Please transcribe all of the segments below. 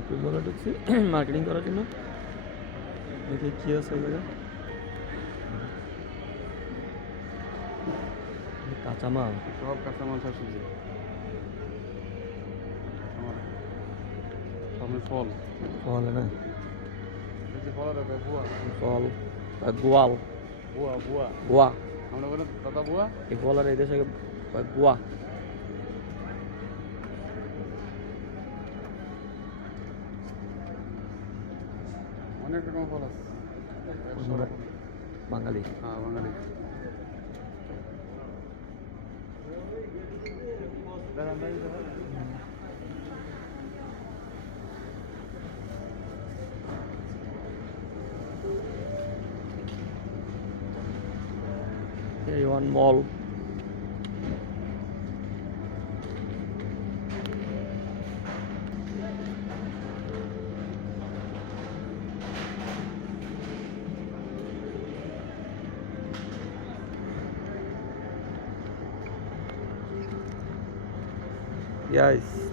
Shopping মলে ঢুকছি marketing করার জন্য। দেখি কি আছে এই জায়গায়। কাঁচামাল। সব কাঁচামাল শাক সবজি। ফল। ফল না? ফলের ফল গোয়াল। বুয়া। গোয়া। আমরা বলে দাদা বুয়া। এই ফল আর এই দেশে গোয়া। অনেক রকম ফল আছে একশো আমরা- রকম। বাঙালি হ্যাঁ বাঙালি দেখান ভাই দেখান এই ওয়ান মল Yes.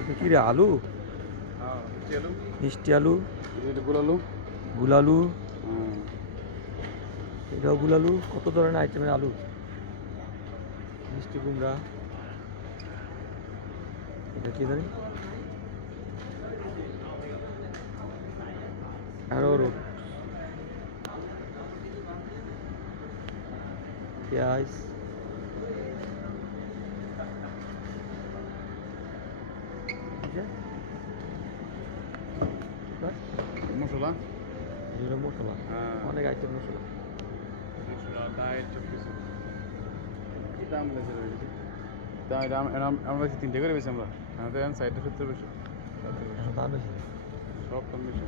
এটা কি রে আলু? হ্যাঁ মিষ্টি আলু। মিষ্টি আলু। গুলালু। গুলালু। এটাও গুলালু। কত ধরনের আইটেমের আলু? মিষ্টি কুমড়া। এটা কি জানি? আরও পেঁয়াজ ঠিক আছে? বাস, মশলা? এগুলো মশলা? হ্যাঁ। অনেক আইটেম মশলা। কি দাম লেগেছে আমরা তিনটে করে বেশি আমরা। আমাদের এখন সাইডে সত্তর বেশি। দাম বেশি? সব দাম বেশি।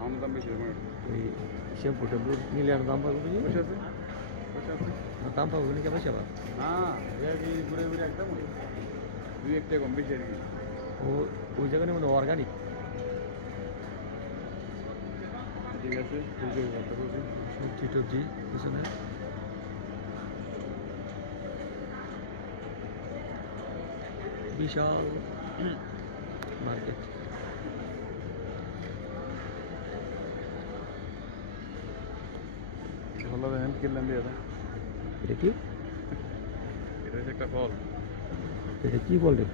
আমার দাম বেশি আমার শ্যাম্পু ট্যাম্পু নিলে আর দাম পাবো বুঝি আছে? পয়সা দাম পাবো নাকি বেশি আবার? হ্যাঁ ঘুরে ঘুরে একদম দুই একটা কম বেশি আর কি। ও ওই জায়গায় মানে অর্গানিক ঠিক আছে সবজি টবজি পিছনে বিশাল মার্কেট। ভালো দেখেন কিনলাম দিয়ে এটা এটা কি? এটা হচ্ছে একটা ফল এটা কি রে?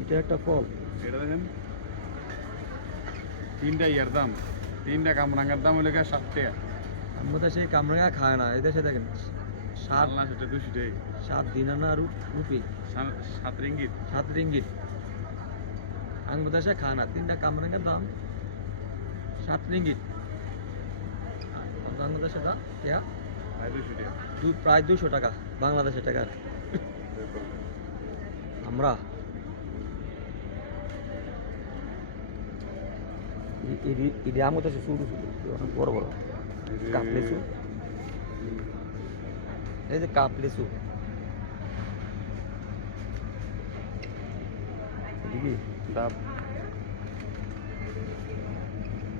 এটা একটা ফল এটা দেখেন। তিনটা ইয়ার দাম। তিনটা কামরাঙ্গার দাম হলে ষাট টাকা। আমরা দেশে কামরাঙা খায় না এই দেখেন সাত সেটা দুশো টাকা সাত রুপি। সাত- সাত রিঙ্গিত। সাত রিঙ্গিত। খায় না তিনটা দাম সাত রিঙ্গিত। আর দাম কেয়া প্রায় দুশো টাকা। দুশো টাকা আমরা ఇది শুরু শুরু অনেক বড় বড়। কাপ লিচু এই যে কাপ লিচু কি ডাব।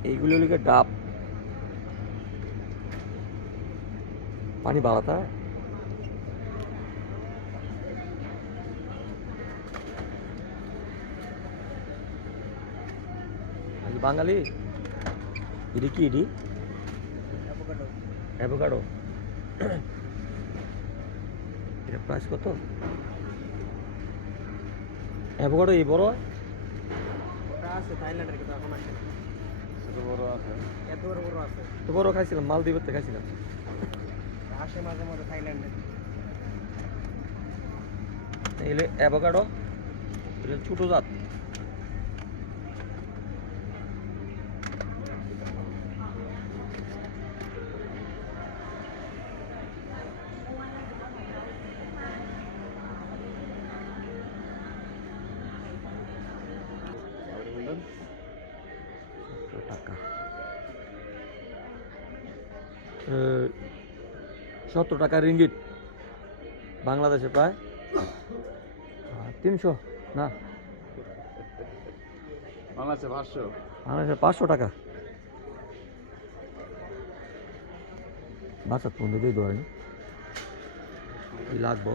এইগুলো লিখে ডাব। পানি বাড়াতা বাঙালি? এটি কি এটি অ্যাভোকাডো এটা প্রাইস কত? অ্যাভোকাডো এই বড়? আছে থাইল্যান্ডের কিন্তু এখন ছোট বড় আছে। এত বড় বড় আছে। তো বড় খাইছিলাম মালদ্বীপের থেকে খাইছিলাম। আসে মাঝে মাঝে থাইল্যান্ডে এগুলো অ্যাভোকাডো এটা ছোটো জাত। সত্তর টাকা রিঙ্গিট বাংলাদেশে প্রায় তিনশো না। বাংলাদেশে পাঁচশো। বাংলাদেশে পাঁচশো টাকা। বাচ্চা ফোন দিয়ে ধরেনি লাগবো?